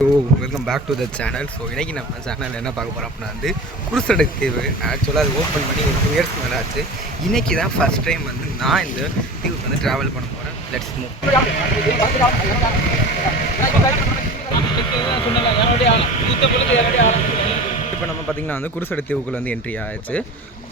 Welcome back to the channel. So இன்றைக்கி நம்ம channel என்ன பார்க்க போகிறோம் அப்படின்னா வந்து குருசடை தீவு. ஆக்சுவலாக அது ஓப்பன் பண்ணி ஒரு 2 இயர்ஸ் மேலே ஆச்சு. இன்றைக்கி தான் ஃபஸ்ட் டைம் வந்து நான் இந்த தீவுக்கு வந்து ட்ராவல் பண்ண போகிறேன். Let's move. இப்போ நம்ம பார்த்திங்கன்னா வந்து குருசடை தீவுக்குள்ளே வந்து என்ட்ரி ஆகிடுச்சு.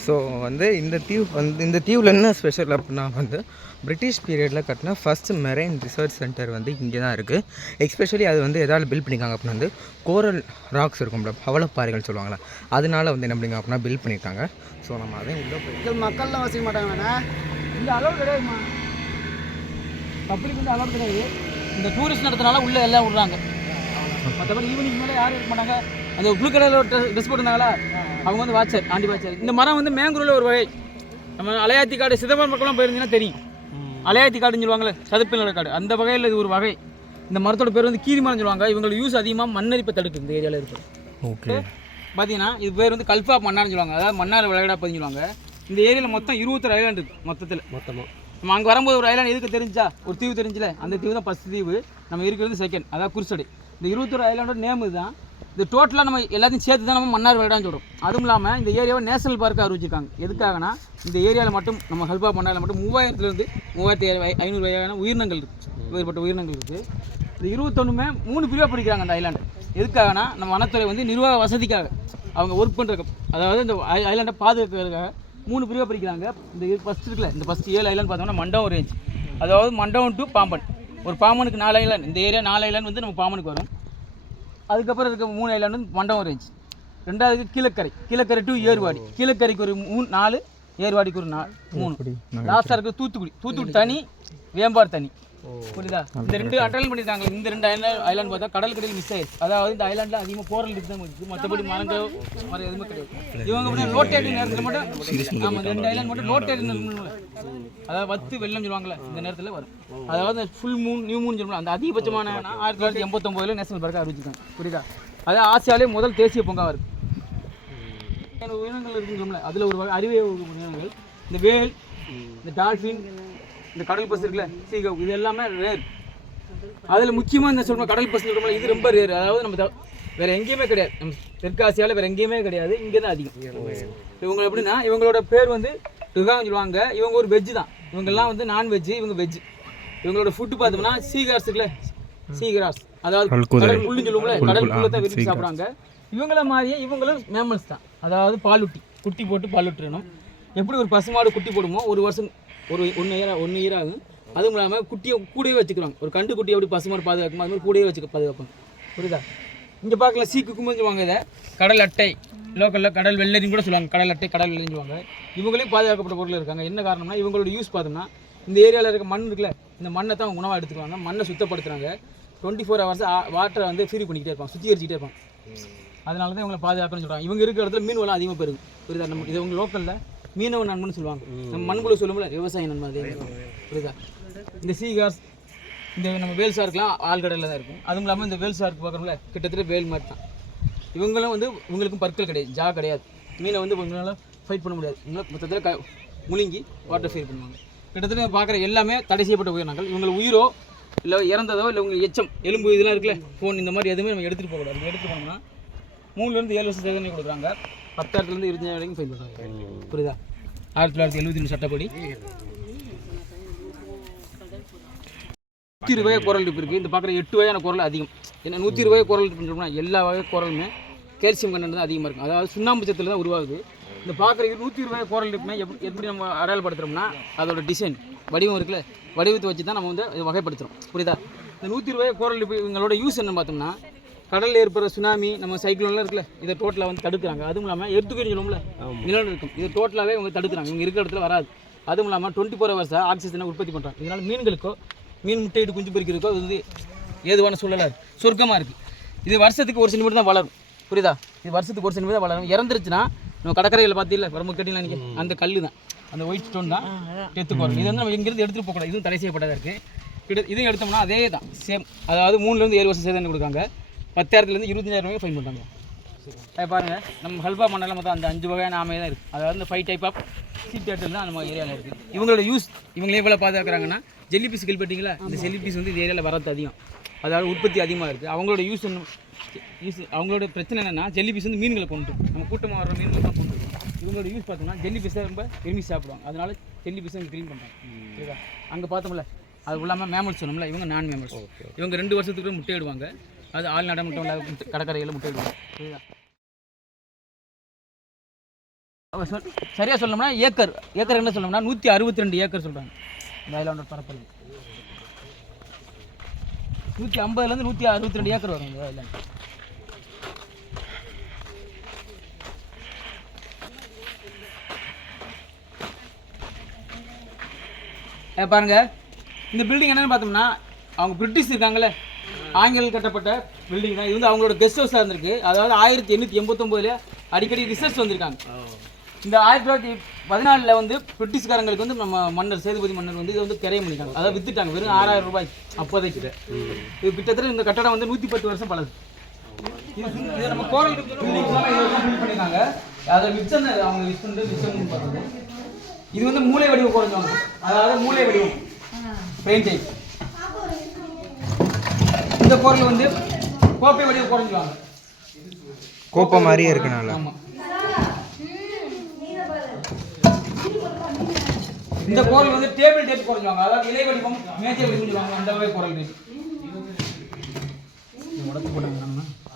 ஸோ வந்து இந்த தீவில் என்ன ஸ்பெஷல் அப்படின்னா வந்து பிரிட்டிஷ் பீரியடில் கட்டின ஃபஸ்ட்டு மெரைன் ரிசர்ச் சென்டர் வந்து இங்கே தான் இருக்குது. எஸ்பெஷலி அது வந்து எதாவது பில்ட் பண்ணியிருக்காங்க அப்படின்னா வந்து கோரல் ராக்ஸ் இருக்கும்ல, பவளப்பாறைகள் சொல்லுவாங்களா, அதனால வந்து என்ன பண்ணிங்க அப்படின்னா பில்ட் பண்ணியிருக்காங்க. ஸோ நம்ம அதே உள்ளே போய் மக்கள்லாம் வசிக்க மாட்டாங்கண்ணா, இந்த அளவு கிடையாதுமா, பப்ளிக் வந்து அளவு கிடையாது. இந்த டூரிஸ்ட் நடத்தினால உள்ளே எல்லாம் விட்றாங்க. மற்றபடி ஈவினிங் மேலே யாரும் இருக்க மாட்டாங்க. அந்த ப்ளூ கலரில் ட்ரெஸ் போட்டிருந்தாங்களா, அவங்க வந்து வாட்சர், ஆண்டி வாட்சர். இந்த மரம் வந்து மேங்கூரில் ஒரு வகை. நம்ம அலையாத்தி காடு சிதம்பரம் பக்கம்லாம் போயிருந்தீங்கன்னா தெரியும். அலையாத்தி காடுன்னு சொல்லுவாங்களே, சதுப்பு நில காடு, அந்த வகையில் இது ஒரு வகை. இந்த மரத்தோட பேர் வந்து கீரி மரம் சொல்லுவாங்க. இவங்களோட யூஸ் அதிகமாக மண்ணரிப்பை தடுக்குது இந்த ஏரியாவில் இருக்குது. ஓகே, பார்த்தீங்கன்னா இது பேர் வந்து கல்ஃபா மன்னார்னு சொல்லுவாங்க. அதாவது மன்னார் விளையாடா பதின்னு சொல்லுவாங்க. இந்த ஏரியாவில் மொத்தம் 21 ஐலாண்டு இருக்குது மொத்தத்தில். நம்ம அங்கே வரும்போது ஒரு ஐலாண்ட் எதுக்கு தெரிஞ்சா, ஒரு தீவு தெரிஞ்சில, அந்த தீவு தான் ஃபஸ்ட் தீவு. நம்ம இருக்கிறது செகண்ட், அதாவது குருசடை. இந்த 21 ஐலாண்டோட நேம் இதுதான். இது டோட்டலாக நம்ம எல்லாத்தையும் சேர்த்து தான் நம்ம மன்னார் விளையாடான்னு சொல்கிறோம். அதுவும் இல்லாமல் இந்த ஏரியாவை நேஷனல் பார்க்காக அறிவிச்சிருக்காங்க. எதுக்காகனா இந்த ஏரியாவில் மட்டும், நம்ம ஹல்பா மன்னாரில் மட்டும் 3000 3500 வகையான உயிரினங்கள் இருக்குது, வேறுபட்ட உயிரினங்கள் இருக்குது. இந்த 21மே 3 பிரிவாக பிடிக்கிறாங்க அந்த ஐலாண்டு. எதுக்காகனா நம்ம வனத்துறை வந்து நிர்வாக வசதிக்காக, அவங்க ஒர்க் பண்ணுறதுக்கு, அதாவது இந்த ஐலாண்டை பாதுகாக்கிறதுக்காக 3 பிரிவாக பிரிக்கிறாங்க. இந்த ஃபஸ்ட் இருக்குல்ல, இந்த ஃபஸ்ட் 7 ஐலாண்ட் பார்த்தோம்னா மண்டபம் ரேஞ்ச், அதாவது மண்டபம் டு பாம்பன். ஒரு பாம்பனுக்கு 4 ஐலாண்ட், இந்த ஏரியா 4 ஐலாண்ட் வந்து நம்ம பாம்பனுக்கு வரும். அதுக்கப்புறம் இருக்க 3 ஐலாண்ட் வந்து மண்டபம் ரேஞ்ச். ரெண்டாவது கீழக்கரை டு ஏர்வாடி. கீழக்கரைக்கு ஒரு 4, ஏர்வாடிக்கு ஒரு 3. லாஸ்ட்டாக இருக்கிற தூத்துக்குடி தனி, வேம்பார் தனி. புரியுதா? இந்த 2 அட்டல் பண்ணியிருக்காங்க. இந்த 2 ஐலாண்ட் பார்த்தா கடல் கடையில் மிஸ் ஆயிடுச்சு. அதாவது இந்த ஐலாண்டில் அதிகமாக கோரல் இருக்குது தான் இருக்குது, மற்றபடி மரங்கள் எதுவுமே கிடையாது. இவங்க நோட்டேட் நேரத்தில் மட்டும், ஆமாம், 2 ஐலாண்ட் மட்டும் நோட்டேட் நேரம், அதாவது வத்து வெள்ளம் சொல்லுவாங்களே, இந்த நேரத்தில் வரும். அதாவது ஃபுல் மூன், நியூ மூன் சொல்லுவாங்க. அந்த அதிகபட்சமான 1989 நேஷனல் பார்க்காக அறிவிச்சிருக்காங்க. புரியுதா? அதாவது ஆசியாவிலே முதல் தேசிய பூங்காவாக இருக்குது. உயிரினங்கள் இருக்குங்களா, அதில் ஒரு வகை அறிவிய உயிரினங்கள். இந்த வேல், இந்த டால்ஃபின், இந்த கடல் பசு இருக்குல்ல, சீகவ், இது எல்லாமே ரேர். அதில் முக்கியமாக இந்த சொல்கிற கடல் பசு இருக்கிறோம்ல, இது ரொம்ப ரேர். அதாவது நம்ம வேறு எங்கேயுமே கிடையாது, நம்ம தெற்கு ஆசியாவில் வேறு எங்கேயுமே கிடையாது, இங்கே தான் அதிகம். இவங்க எப்படின்னா, இவங்களோட பேர் வந்து ருகான்னு சொல்லுவாங்க. இவங்க ஒரு வெஜ்ஜு தான். இவங்கெல்லாம் வந்து நான்வெஜ்ஜு, இவங்க வெஜ்ஜு. இவங்களோட ஃபுட்டு பார்த்தோம்னா சீகார்ஸ் இருக்குல்ல, சீகிராஸ், அதாவது கடல் புல்லுன்னு சொல்லுவோம்ல, கடல் புல்லை தான் விரும்பி சாப்பிட்றாங்க. இவங்கள மாதிரியே இவங்களும் மேமல்ஸ் தான். அதாவது பாலூட்டி, குட்டி போட்டு பாலூட்டணும். எப்படி ஒரு பசுமாடு குட்டி போடுமோ, ஒரு வருஷம், ஒரு 1 இயர் ஆகும். அதுவும் இல்லாமல் குட்டியை கூடவே வச்சுக்கிறாங்க. ஒரு கண்டு குட்டியை எப்படி பசுமாடு பாதுகாக்குமோ அது மாதிரி கூடவே வச்சு பாதுகாப்பாங்க. புரியுதா? இங்கே பார்க்கலாம், சீக்குக்குமே சொல்லுவாங்க. இதை கடல் அட்டை, லோக்கலில் கடல் வெள்ளரின்னு கூட சொல்லுவாங்க. கடல் அட்டை, கடல் வெள்ளரின்னு சொல்லுவாங்க. இவங்களையும் பாதுகாக்கப்பட்ட பொருள் இருக்காங்க. என்ன காரணம்னா, இவங்களோட யூஸ் பார்த்தோம்னா, இந்த ஏரியாவில் இருக்க மண் இருக்குல்ல, இந்த மண்ணை தான் உணவாக எடுத்துக்குவாங்க. மண்ணை சுத்தப்படுத்துகிறாங்க. 24 ஹவர்ஸ் வாட்டரை வந்து ஃப்ரீ பண்ணிக்கிட்டே இருப்பாங்க, சுத்திகரிச்சுட்டே இருப்பாங்க. அதனால தான் இவங்களை பாதுகாக்கணும்னு சொல்கிறாங்க. இவங்க இருக்கிற இடத்துல மீன் வளம் அதிகமாக பெருகும். புரியுதா? நம்ம இது உங்கள் லோக்கலில் மீனவ நண்பன்னு சொல்லுவாங்க. நம்ம மண்புழு சொல்லுவோம்ல, விவசாய நண்பன், அதே புரியுதா? இந்த சீகார்ஸ், இந்த நம்ம வேல் சார்க்கெலாம் ஆழ்கடலில் தான் இருக்கும். அதுவும் இல்லாமல் இந்த வேல் சார்க்கு பார்க்குறோம்ல, கிட்டத்தட்ட வேல் மாதிரி தான். இவங்களும் வந்து இவங்களுக்கும் பற்கள் கிடையாது, ஜா கிடையாது. மீனை வந்து இவங்களால ஃபைட் பண்ண முடியாது. இவங்க மொத்தத்தில் முழுங்கி வாட்டர் ஃபீல் பண்ணுவாங்க. கிட்டத்தட்ட பார்க்குற எல்லாமே தடை செய்யப்பட்ட உயிரினங்கள். இவங்களை உயிரோ இல்லை இறந்ததோ இல்லை உங்கள் எச்சம், எலும்பு இதெல்லாம் இருக்குல்ல, ஃபோன், இந்த மாதிரி எதுவுமே நம்ம எடுத்துகிட்டு போகக்கூடாது. எடுத்துகிட்டு போனோம்னா 3 7 வருஷம் தண்டனை கொடுக்குறாங்க. 10,000 25,000 வரைக்கும் ஃபைன் பண்ணுறாங்க. புரியுதா? 1972 சட்டப்படி 120 வகை குரல் இருக்குது. இந்த பார்க்குற 8 வகையான குரல் அதிகம். ஏன்னா 120 வகை குரல் இருக்குன்னு எல்லா வகை குரலுமே கால்சியம் கண்டென்ட் தான் அதிகமாக இருக்கும். அதாவது சுண்ணாம்பு சத்தில் தான் உருவாகுது. இந்த பார்க்குற 120 வகை குரல் இருக்குமே எப்படி நம்ம அடையாளப்படுத்துகிறோம்னா, அதோட டிசைன், வடிவம் இருக்குல்ல, வடிவத்தை வச்சு தான் நம்ம வந்து வகைப்படுத்துகிறோம். புரியுதா? இந்த 120 வகை குரல் இவங்களோட யூஸ் என்ன பார்த்தோம்னா, கடலில் ஏற்படுற சுனாமி, நம்ம சைக்ளோன்லாம் இருக்குல்ல, இதை டோட்டலாக வந்து தடுக்கிறாங்க. அதுவும் இல்லாமல் எர்த்துக்குன்னு சொல்லுவோம்ல, நிலம் இருக்கும், இது டோட்டலாகவே இவங்க தடுக்கிறாங்க. இவங்க இருக்கிற இடத்துல வராது. அதுவும் இல்லாமல் 24 ஹவர்ஸ் ஆக்சிஜனை உற்பத்தி பண்ணுறாங்க. இதனால் மீன்களுக்கோ, மீன் முட்டையிட்டு குஞ்சு பொறிக்கிறதுக்கோ அது வந்து ஏதுவான சூழலாக சொர்க்கமாக இருக்குது. இது வருஷத்துக்கு 1 சென்டிமீட்டர் தான் வளரும். புரியுதா? இது வருஷத்துக்கு 1 சென்டிமீட்டர் தான் வளரும். இறந்துருச்சுன்னா நம்ம கடற்கரையில் பார்த்தீங்களா, ரொம்ப கேட்டீங்களா நீங்கள், அந்த கல் தான், அந்த ஒயிட் ஸ்டோன் தான் டெத்து போகிறோம். இது வந்து நம்ம இங்கேருந்து எடுத்துகிட்டு போகக்கூடாது. இதுவும் தடை செய்யப்பட்டதாக இருக்குது. இதையும் எடுத்தோம்னா அதே தான் சேம். அதாவது 3 7 வருஷம் சேதனை கொடுக்காங்க. 10,000 25,000 வரைக்கும் ஃபைன் பண்ணுறாங்க. பாருங்கள், நம்ம ஹல்பா மண்ணெல்லாம் மொத்தம் அந்த 5 வகையான ஆமை தான் இருக்குது. அதாவது இந்த 5 டைப் ஆஃப் சீட் டேட்டல் தான் நம்ம ஏரியாவில் இருக்குது. இவங்களோட யூஸ், இவங்களே எவ்வளோ பாதுகாக்கிறாங்கன்னா, ஜெல்லி பீஸ் கேள்விப்பட்டீங்களா? இந்த ஜெல்லி பீஸ் வந்து இந்த ஏரியாவில் வரது அதிகம். அதாவது உற்பத்தி அதிகமாக இருக்குது. அவங்களோட அவங்களோட பிரச்சனை என்னென்னா ஜெல்லி ஃபிஷ் வந்து மீன்களை கொண்டு நம்ம கூட்டமாக வர மீன்கள் தான் கொண்டு இவங்களோட யூஸ் பார்த்தோம்னா ஜெல்லி ஃபிஷ்ஷை ரொம்ப விரும்பி சாப்பிடுவாங்க. அதனால ஜெல்லி ஃபிஷ்ஷை இங்கே க்ளீன் பண்ணுறாங்க. சரிதா? அங்கே பார்த்தோம்ல அது இல்லாமல் மேமல்ஸ் சொன்னோம்ல, இவங்க நான் மேமல்ஸ். இவங்க 2 வருஷத்துக்கு முட்டையிடுவாங்க. அது ஆள் நடமட்டம் இல்லாத கடற்கரையில் முட்டையிடுவாங்க. சரிதா? சரியாக சொல்லணும்னா ஏக்கர் என்ன சொல்லணும்னா 162 ஏக்கர் சொல்கிறாங்க இந்த ஐலாண்டோட பரப்பளவு. 150லேருந்து 162 ஏக்கர் வரும் இந்த ஐலாண்ட். பாருங்க இந்த பில்டிங் என்னன்னு பார்த்தோம்னா அவங்க பிரிட்டிஷ் இருக்காங்களே ஆங்கிலேயர்கள் கட்டப்பட்ட பில்டிங் தான். இது வந்து அவங்களோட கெஸ்ட் ஹவுஸாக இருந்திருக்கு. அதாவது 1889 அடிக்கடி ரிசர்ச் வந்திருக்காங்க. இந்த 1914 வந்து பிரிட்டிஷ்காரங்களுக்கு வந்து நம்ம மன்னர் சேதுபதி மன்னர் வந்து இதை வந்து கிரைய பண்ணிட்டாங்க. அதாவது வித்துட்டாங்க வெறும் 6000 ரூபாய் அப்போதைக்கு. இது கிட்டத்தட்ட இந்த கட்டடம் வந்து 110 வருஷம் பழது. இது நம்ம கோரல் பண்ணியிருக்காங்க. அதை மிச்சம் அவங்க யூஸ் பண்ணிட்டு மிச்சம் பார்த்தது. இது வந்து மூளை வடிவம் குறைஞ்சாங்க. அதாவது மூளை வடிவம் பெயிண்டிங். இந்த கோரல் வந்து கோப்பை வடிவம் குறைஞ்சுவாங்க. கோப்பை மாதிரியே இருக்கனால. ஆமாம். இந்த கோரல் வந்து டேபிள் டேப் குறைஞ்சுவாங்க. அதாவது இலை வடிவம் மேஜை வடிவம் சொல்லுவாங்க. அந்த வகை கோரல் இது.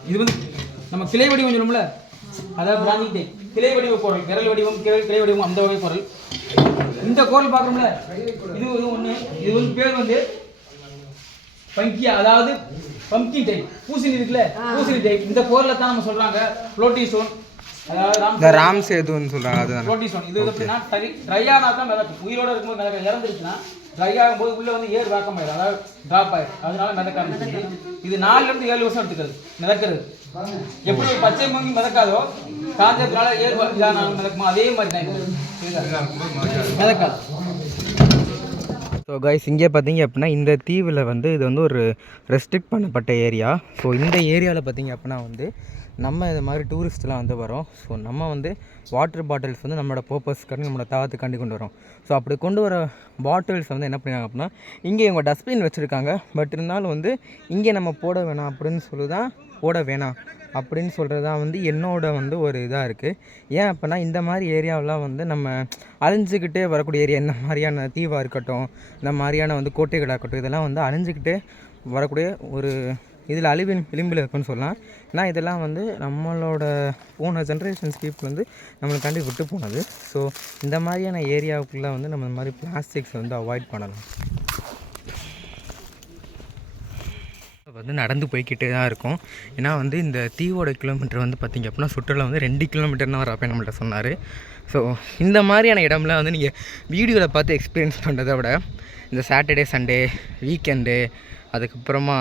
இது வந்து நம்ம கிளை வடிவம் சொல்லுவோம்ல, அதாவது பிராஞ்சிங் டைப் கிளை வடிவ கோரல், விரல் வடிவம் கிளை வடிவம் அந்த வகை கோரல். இந்த கோரல் பார்க்குறோம்ல, இது ஒன்று. இது வந்து பேர் வந்து பங்கியா, அதாவது பம்கின் டைப். பூசணி இருக்குல்ல, பூசணி டைப். இந்த கோரலை தான் நம்ம சொல்றாங்க புளோட்டிசோன், அதாவது ராம் சேதுன்னு சொல்றாங்க. அதுதான் புளோட்டிசோன். இது எப்படின்னா ட்ரையானா தான் மிதக்கும். உயிரோட இருக்கும்போது மிதக்க, இறந்துருச்சுன்னா ட்ரை ஆகும்போது உள்ள வந்து ஏர் வேக்கம் ஆயிடும், அதாவது ட்ராப் ஆயிடும். அதனால மிதக்க ஆரம்பிச்சு. இது 4லேருந்து 7 வருஷம் எடுத்துக்கிறது மிதக்கிறது. எப்படி பச்சை மூங்கி மிதக்காதோ காஞ்சதுனால ஏர் மிதக்குமா, அதே மாதிரி தான் மிதக்காது. ஸோ கைஸ் இங்கே பார்த்தீங்க அப்படின்னா இந்த தீவில் வந்து இது வந்து ஒரு ரெஸ்ட்ரிக்ட் பண்ணப்பட்ட ஏரியா. ஸோ இந்த ஏரியாவில் பார்த்தீங்க அப்படின்னா வந்து நம்ம இது மாதிரி டூரிஸ்ட்லாம் வந்து வரோம். ஸோ நம்ம வந்து வாட்டர் பாட்டில்ஸ் வந்து நம்மளோட பர்பஸ்க்காண்டி நம்மளோட தாகத்துக்காண்டி கொண்டு வரோம். ஸோ அப்படி கொண்டு வர பாட்டில்ஸ் வந்து என்ன பண்ணுறாங்க அப்படின்னா இங்கே இவங்க டஸ்ட்பின் வச்சுருக்காங்க. பட் இருந்தாலும் வந்து இங்கே நம்ம போட வேணாம் அப்படின்னு சொல்கிறது தான் வந்து என்னோட வந்து ஒரு இதாக இருக்குது. ஏன் அப்படின்னா இந்த மாதிரி ஏரியாவெலாம் வந்து நம்ம அழிஞ்சிக்கிட்டே வரக்கூடிய ஏரியா. இந்த மாதிரியான தீவாக இருக்கட்டும், இந்த மாதிரியான வந்து கோட்டைகளாக இருக்கட்டும், இதெல்லாம் வந்து அழிஞ்சிக்கிட்டே வரக்கூடிய ஒரு இதில் அழிவின் விளிம்பில் இருக்குன்னு சொல்லலாம். ஏன்னா இதெல்லாம் வந்து நம்மளோட போன ஜென்ரேஷன்ஸ் பீப்புள் வந்து நம்மளுக்காண்டி விட்டு போனது. ஸோ இந்த மாதிரியான ஏரியாவுக்குள்ளே வந்து நம்ம இந்த மாதிரி பிளாஸ்டிக்ஸை வந்து அவாய்ட் பண்ணலாம். வந்து நடந்து போய்கிட்டே தான் இருக்கும். ஏன்னா வந்து இந்த தீவோட கிலோமீட்டர் வந்து பார்த்திங்க அப்படின்னா சுற்றுலா வந்து 2 கிலோமீட்டர்னு வரப்போ நம்மள்ட்ட சொன்னார். ஸோ இந்த மாதிரியான இடம்லாம் வந்து நீங்கள் வீடியோவில் பார்த்து எக்ஸ்பீரியன்ஸ் பண்ணுறதை விட இந்த சாட்டர்டே சண்டே வீக்கெண்டு அதுக்கப்புறமா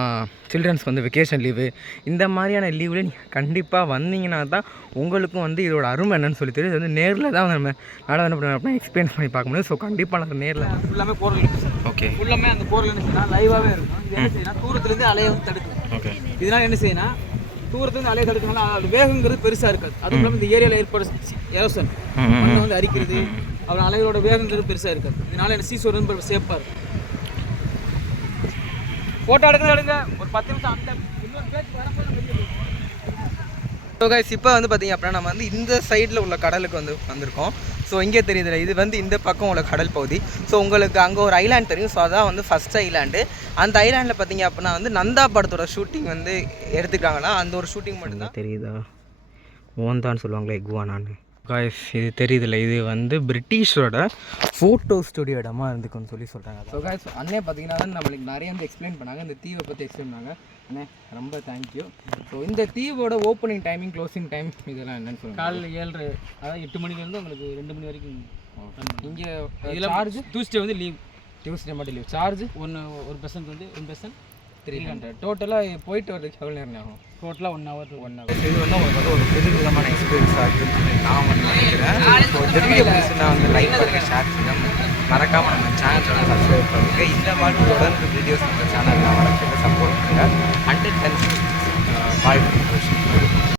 சில்ட்ரன்ஸ்க்கு வந்து வெக்கேஷன் லீவு, இந்த மாதிரியான லீவில் நீங்கள் கண்டிப்பாக வந்தீங்கன்னா தான் உங்களுக்கும் வந்து இதோட அருமை என்னன்னு சொல்லி தெரியும். இது வந்து நேரில் தான் நம்ம நல்லா என்ன பண்ணுவோம் அப்படின்னா எக்ஸ்பீரியன்ஸ் பண்ணி பார்க்க முடியும். ஸோ கண்டிப்பாக நாங்கள் நேரில் ஃபுல்லாமே கோரல் இருக்குது சார். ஓகே, ஃபுல்லாமே அந்த கோரல் என்ன செய்யணும் லைவாகவே இருக்கும். இது என்ன செய்யணும் தூரத்துலேருந்து அலையை வந்து தடுக்கும். ஓகே, இதனால் என்ன செய்யணும் தூரத்துலேருந்து அலையை தடுக்கனால அது வேகங்கிறது பெருசாக இருக்காது. அதுவும் இல்லாமல் இந்த ஏரியாவில் ஏற்பட எரோசன் மண்ணை வந்து அரிக்கிறது, அப்புறம் அலைகளோட வேகங்கிறது பெருசாக இருக்காது. இதனால் என்ன சீசோர் வந்து சேஃபாக இருக்கும். ஃபோட்டோ எடுங்க ஒரு 10 நிமிஷம் அந்த இன்னொரு பேச்சு வரப்போ. ஸோ கைஸ் இப்போ வந்து பார்த்திங்க அப்படின்னா நம்ம வந்து இந்த சைடில் உள்ள கடலுக்கு வந்திருக்கோம். ஸோ இங்கே தெரியுதுல்ல, இது வந்து இந்த பக்கம் உள்ள கடல் பகுதி. ஸோ உங்களுக்கு அங்கே ஒரு ஐலாண்ட் தெரியும். ஸோ அதான் வந்து ஃபஸ்ட் ஐலாண்டு. அந்த ஐலாண்டில் பார்த்திங்க அப்படின்னா வந்து நந்தா படத்தோட ஷூட்டிங் வந்து எடுத்துக்காங்கன்னா அந்த ஒரு ஷூட்டிங் மட்டும்தான் தெரியுதா. ஓந்தான்னு சொல்லுவாங்களே இகுவானான்னு. காய்ஸ் இது தெரியுதில்ல, இது வந்து பிரிட்டிஷோட ஃபோட்டோ ஸ்டுடியோ இடமா இருந்துக்குன்னு சொல்லி சொல்கிறாங்க. ஸோ காய்ஸ் அண்ணே பார்த்தீங்கன்னா வந்து நம்மளுக்கு நிறைய வந்து எக்ஸ்பிளைன் பண்ணாங்க, இந்த தீவை பற்றி எக்ஸ்பிளைன் பண்ணாங்க. அண்ணே ரொம்ப தேங்க்யூ. ஸோ இந்த தீவோட ஓப்பனிங் டைமிங் க்ளோசிங் டைம் இதெல்லாம் என்னென்னு சொல்லுங்கள். காலையில் 7:30, அதாவது 8 மணிலேருந்து உங்களுக்கு 2 மணி வரைக்கும். இங்கே இதில் சார்ஜ் டியூஸ்டே வந்து லீவ், டியூஸ்டே மட்டும் லீவ். சார்ஜ் ஒரு பர்சன்ட் வந்து 1 பர்சன்ட் 300. டோட்டலாக போயிட்டு வரதுக்கு எவ்வளோ நேரம் ஆகும்? டோட்டலாக 1 hour. இது வந்து உங்களுக்கு வந்து ஒரு புது விதமான எக்ஸ்பீரியன்ஸாக இருக்குன்னு சொல்லி நான் வந்து நினைக்கிறேன். ஸோ இந்த வீடியோ பிடிச்சிருந்தா வந்து லைக் பண்ணுங்கள், ஷேர் பண்ணுங்கள், மறக்காமல் நம்ம சேனல் சப்ஸ்கிரைப் பண்ணுங்கள். இந்த மாதிரி தொடர்ந்து வீடியோஸ் நம்ம சேனலில் வரதுக்கு சப்போர்ட் பண்ணுங்கள். 110 பாய்.